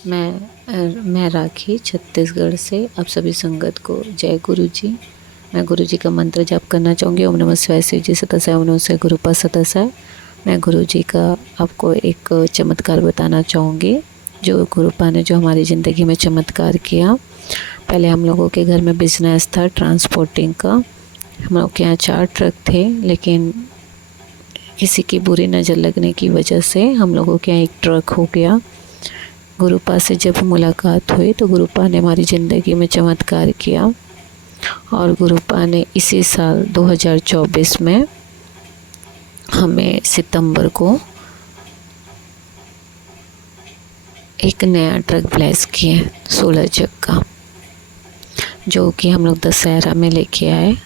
मैं राखी छत्तीसगढ़ से आप सभी संगत को जय गुरु जी। मैं गुरु जी का मंत्र जाप करना चाहूँगी। ओम नमः शिवाय। शिव जी सतसाय। ओम नमः शिवाय। गुरुपा सतसाय। मैं गुरु जी का आपको एक चमत्कार बताना चाहूँगी, जो गुरुपा ने जो हमारी ज़िंदगी में चमत्कार किया। पहले हम लोगों के घर में बिजनेस था ट्रांसपोर्टिंग का। हम लोग के यहाँ 4 ट्रक थे, लेकिन किसी की बुरी नज़र लगने की वजह से हम लोगों के यहाँ एक ट्रक हो गया। गुरुपा से जब मुलाकात हुई तो गुरुपा ने हमारी ज़िंदगी में चमत्कार किया, और गुरुपा ने इसी साल 2024 में हमें सितंबर को एक नया ट्रक ब्लेस किए 16 चक का, जो कि हम लोग दशहरा में लेके आए।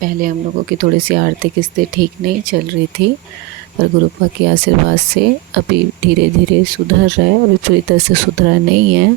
पहले हम लोगों की थोड़ी सी आर्थिक स्थिति ठीक नहीं चल रही थी, पर गुरुपा के आशीर्वाद से अभी धीरे धीरे सुधर रहा है। अभी पूरी तरह से सुधरा नहीं है।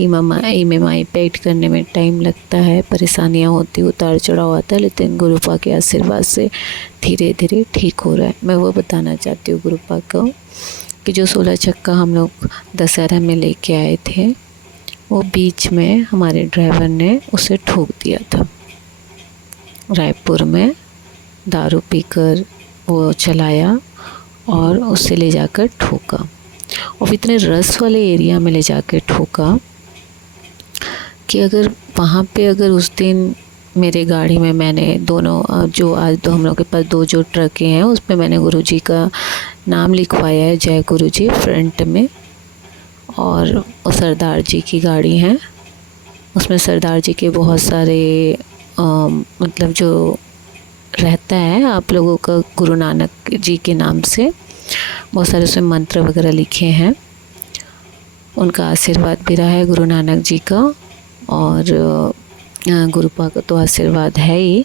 EMI पेड करने में टाइम लगता है, परेशानियां होती, उतार चढ़ाव आता है, लेकिन गुरुपा के आशीर्वाद से धीरे धीरे ठीक हो रहा है। मैं वो बताना चाहती हूँ गुरुपा को कि जो 16 चक्का हम लोग दशहरा में लेके आए थे, वो बीच में हमारे ड्राइवर ने उसे ठोक दिया था। रायपुर में दारू पीकर वो चलाया और उसे ले जाकर ठोका, और इतने रस वाले एरिया में ले जाकर ठोका कि अगर उस दिन मेरे गाड़ी में मैंने दोनों जो आज तो हम लोग के पास 2 जो ट्रकें हैं, उसमें मैंने गुरुजी का नाम लिखवाया है, जय गुरुजी, फ्रंट में। और वो सरदार जी की गाड़ी है, उसमें सरदार जी के बहुत सारे मतलब जो रहता है आप लोगों का गुरु नानक जी के नाम से बहुत सारे उसमें मंत्र वगैरह लिखे हैं। उनका आशीर्वाद भी रहा है गुरु नानक जी का, और गुरुपा का तो आशीर्वाद है ही।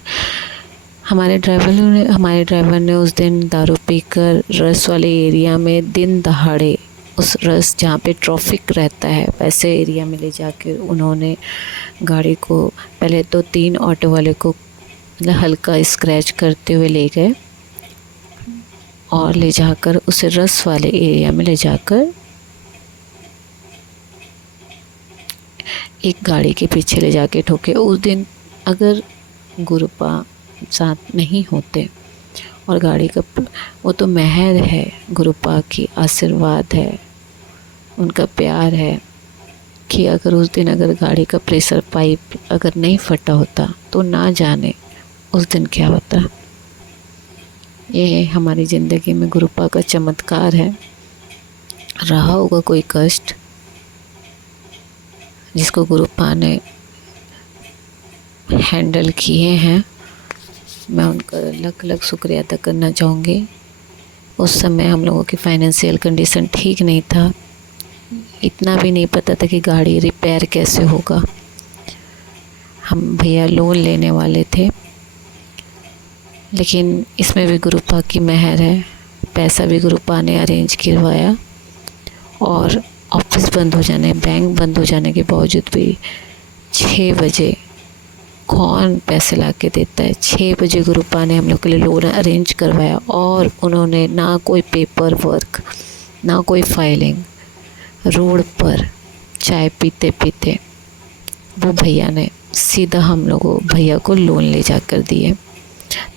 हमारे ड्राइवर ने उस दिन दारू पीकर रस वाले एरिया में दिन दहाड़े, उस रस जहाँ पे ट्रैफिक रहता है वैसे एरिया में ले जाकर उन्होंने गाड़ी को, पहले तो 3 ऑटो वाले को मतलब हल्का स्क्रैच करते हुए ले गए, और ले जाकर उसे रस वाले एरिया में ले जाकर एक गाड़ी के पीछे ले जाके ठोके। उस दिन अगर गुरुपा साथ नहीं होते, और गाड़ी का वो तो मेहर है, गुरुपा की आशीर्वाद है, उनका प्यार है कि अगर उस दिन अगर गाड़ी का प्रेशर पाइप अगर नहीं फटा होता तो ना जाने उस दिन क्या होता। ये हमारी ज़िंदगी में गुरुपा का चमत्कार है। रहा होगा कोई कष्ट जिसको गुरुपा ने हैंडल किए हैं, मैं उनका लख लख शुक्रिया अदा करना चाहूँगी। उस समय हम लोगों की फाइनेंशियल कंडीशन ठीक नहीं था, इतना भी नहीं पता था कि गाड़ी रिपेयर कैसे होगा। हम भैया लोन लेने वाले थे, लेकिन इसमें भी गुरुपा की मेहर है। पैसा भी गुरुपा ने अरेंज करवाया, और ऑफिस बंद हो जाने, बैंक बंद हो जाने के बावजूद भी 6 बजे कौन पैसे ला के देता है, 6 बजे गुरुपा ने हम लोग के लिए लोन अरेंज करवाया। और उन्होंने ना कोई पेपर वर्क, ना कोई फाइलिंग, रोड पर चाय पीते पीते वो भैया ने सीधा हम लोगों भैया को लोन ले जाकर दिए।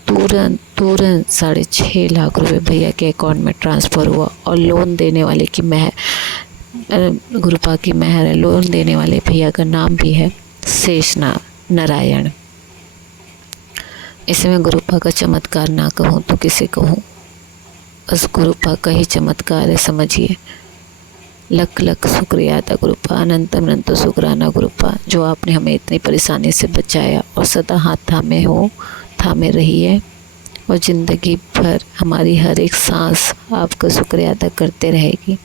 तुरंत 6.5 लाख रुपए भैया के अकाउंट में ट्रांसफ़र हुआ। और लोन देने वाले की गुरुपा की मेहर है। लोन देने वाले भैया का नाम भी है शेष नारायण। इसे मैं गुरुपा का चमत्कार ना कहूँ तो किसे कहूँ, बस गुरुपा का ही चमत्कार है, समझिए। लख लख शुक्रिया अदा गुरुपा, अनंत अनंत शुक्राना गुरुपा, जो आपने हमें इतनी परेशानी से बचाया और सदा हाथ थामे रही है, और ज़िंदगी भर हमारी हर एक सांस आपका शुक्रिया अदा करते रहेगी।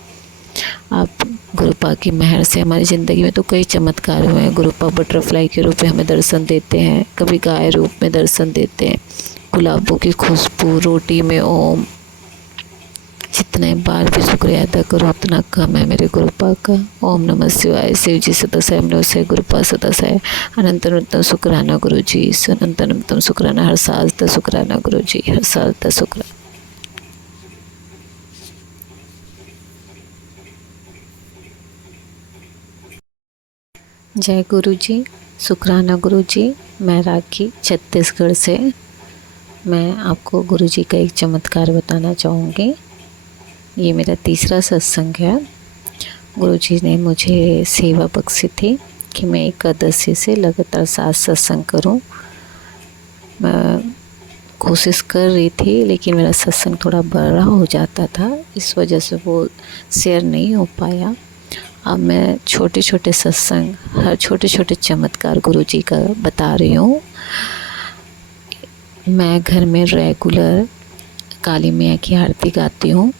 आप गुरुपा की मेहर से हमारी ज़िंदगी में तो कई चमत्कार हुए हैं। गुरुपा बटरफ्लाई के रूप में हमें दर्शन देते हैं, कभी गाय रूप में दर्शन देते हैं, गुलाबों की खुशबू, रोटी में ओम। जितने बार भी शुक्रिया अदा करो उतना कम है मेरे गुरुपा का। ओम नमः शिवाय। शिव जी सतसाय। ओम नमः शिवाय। गुरुपा सतसाय। अनंत अनंत शुक्राना गुरु जी। अनंत अनंत शुक्राना, हर साल द शुक्राना गुरु जी, हर साल द शुक्राना। जय गुरु जी, शुक्राना गुरु जी। मैं राखी छत्तीसगढ़ से। मैं आपको गुरु जी का एक चमत्कार बताना चाहूँगी। ये मेरा तीसरा सत्संग है। गुरु जी ने मुझे सेवा बख्शी थी कि मैं एकादशी से लगातार 7 सत्संग करूं। मैं कोशिश कर रही थी, लेकिन मेरा सत्संग थोड़ा बड़ा हो जाता था, इस वजह से वो शेयर नहीं हो पाया। अब मैं छोटे छोटे सत्संग, हर छोटे छोटे चमत्कार गुरु जी का बता रही हूँ। मैं घर में रेगुलर काली मैया की आरती गाती हूँ।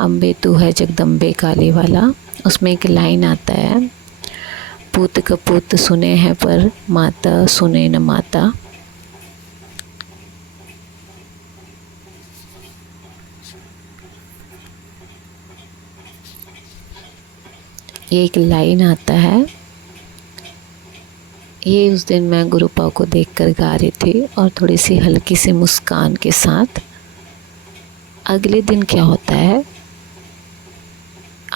अम्बे तू है जगदम्बे काली वाला। उसमें एक लाइन आता है, पूत कपूत सुने हैं पर माता सुने न माता। ये एक लाइन आता है। ये उस दिन मैं गुरुपा को देखकर गा रही थी और थोड़ी सी हल्की सी मुस्कान के साथ। अगले दिन क्या होता है,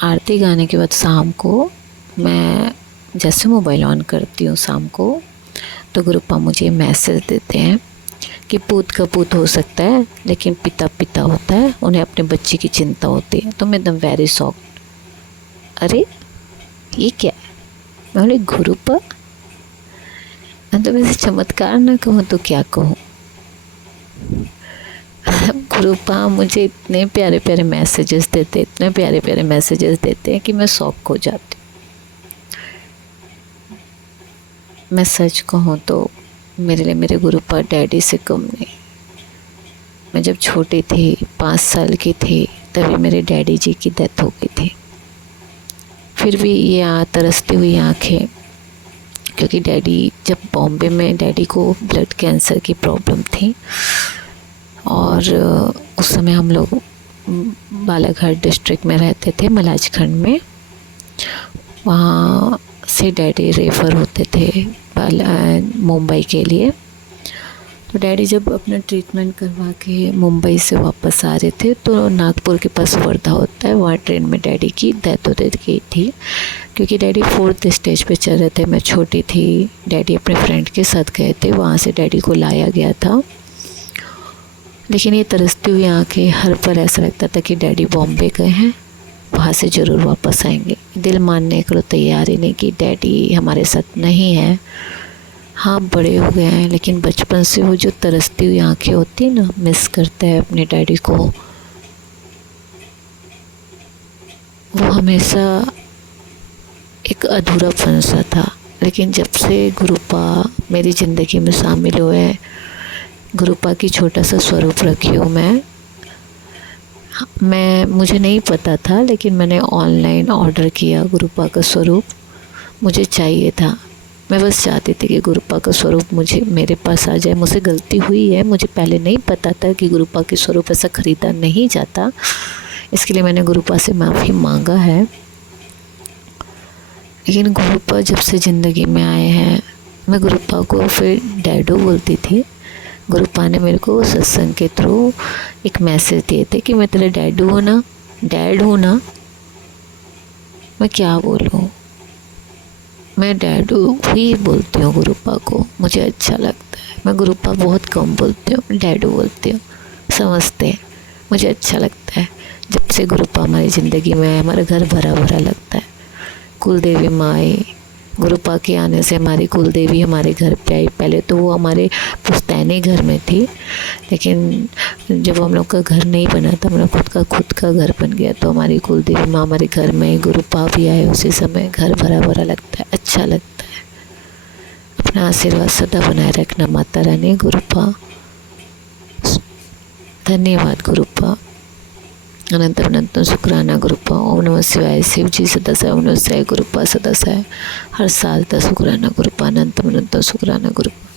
आरती गाने के बाद शाम को मैं जैसे मोबाइल ऑन करती हूँ शाम को, तो गुरुपा मुझे मैसेज देते हैं कि पूत का पूत हो सकता है, लेकिन पिता पिता होता है, उन्हें अपने बच्चे की चिंता होती है। तो मैं एकदम वेरी शॉक्ड। अरे ये क्या है? मैं बोली गुरुपा, मतलब इसे चमत्कार ना कहूँ तो क्या कहूँ। गुरुपा मुझे इतने प्यारे प्यारे मैसेजेस देते, इतने प्यारे प्यारे मैसेजेस देते हैं कि मैं शॉक हो जाती हूँ। मैं सच कहूँ तो मेरे लिए मेरे गुरुपा डैडी से कम नहीं। मैं जब छोटी थी, 5 साल की थी, तभी मेरे डैडी जी की डेथ हो गई थी। फिर भी ये तरसती हुई आँखें, क्योंकि डैडी जब बॉम्बे में, डैडी को ब्लड कैंसर की प्रॉब्लम थी और उस समय हम लोग बालाघाट डिस्ट्रिक्ट में रहते थे, मलाजखंड में। वहाँ से डैडी रेफ़र होते थे मुंबई के लिए। तो डैडी जब अपना ट्रीटमेंट करवा के मुंबई से वापस आ रहे थे, तो नागपुर के पास वर्धा होता है, वहाँ ट्रेन में डैडी की डेथ हो गई थी। क्योंकि डैडी 4th स्टेज पे चल रहे थे, मैं छोटी थी। डैडी अपने फ्रेंड के साथ गए थे, वहाँ से डैडी को लाया गया था। लेकिन ये तरसती हुई आँखें, हर पल ऐसा लगता था कि डैडी बॉम्बे गए हैं, वहाँ से ज़रूर वापस आएंगे। दिल मानने को तैयार ही नहीं कि डैडी हमारे साथ नहीं है। हाँ, बड़े हो गए हैं, लेकिन बचपन से वो जो तरसती हुई आँखें होती है ना, मिस करते हैं अपने डैडी को। वो हमेशा एक अधूरापन सा था। लेकिन जब से गुरुपा मेरी ज़िंदगी में शामिल हुए, गुरुपा की छोटा सा स्वरूप रखी हूँ मैं मुझे नहीं पता था, लेकिन मैंने ऑनलाइन ऑर्डर किया गुरुपा का स्वरूप। मुझे चाहिए था, मैं बस चाहती थी कि गुरुपा का स्वरूप मुझे मेरे पास आ जाए। मुझसे गलती हुई है, मुझे पहले नहीं पता था कि गुरुपा के स्वरूप ऐसा ख़रीदा नहीं जाता। इसके लिए मैंने गुरुपा से माफ़ी मांगा है। लेकिन गुरुपा जब से ज़िंदगी में आए हैं, मैं गुरुपा को फिर डैडो बोलती थी। गुरुपा ने मेरे को सत्संग के थ्रू एक मैसेज दिए थे कि मैं तेरा डैडू हूँ ना, डैड हूँ ना। मैं क्या बोलूँ, मैं डैडू ही बोलती हूँ गुरुपा को, मुझे अच्छा लगता है। मैं गुरुपा बहुत कम बोलती हूँ, डैडू बोलती हूँ, समझते हैं, मुझे अच्छा लगता है। जब से गुरुपा हमारी ज़िंदगी में है, हमारा घर भरा भरा लगता है। कुलदेवी माँ आई, गुरुपा के आने से हमारी कुलदेवी हमारे घर पे आई। पहले तो वो हमारे पुश्तैनी घर में थी, लेकिन जब हम लोग का घर नहीं बना था, हम लोग खुद का घर बन गया, तो हमारी कुलदेवी माँ हमारे घर में, गुरुपा भी आए उसी समय। घर भरा भरा लगता है, अच्छा लगता है। अपना आशीर्वाद सदा बनाए रखना माता रानी। गुरुपा, धन्यवाद गुरुपा। अनंतम अनंतम शुक्राना गुरुपा। ओम नमः शिवाय। शिव जी सदस्य, ओम नमः शिवाय। गुरुपा सदस्य, हर साल 10 शुक्राना गुरुपा। अनंतम अनंतम शुक्राना गुरुपा।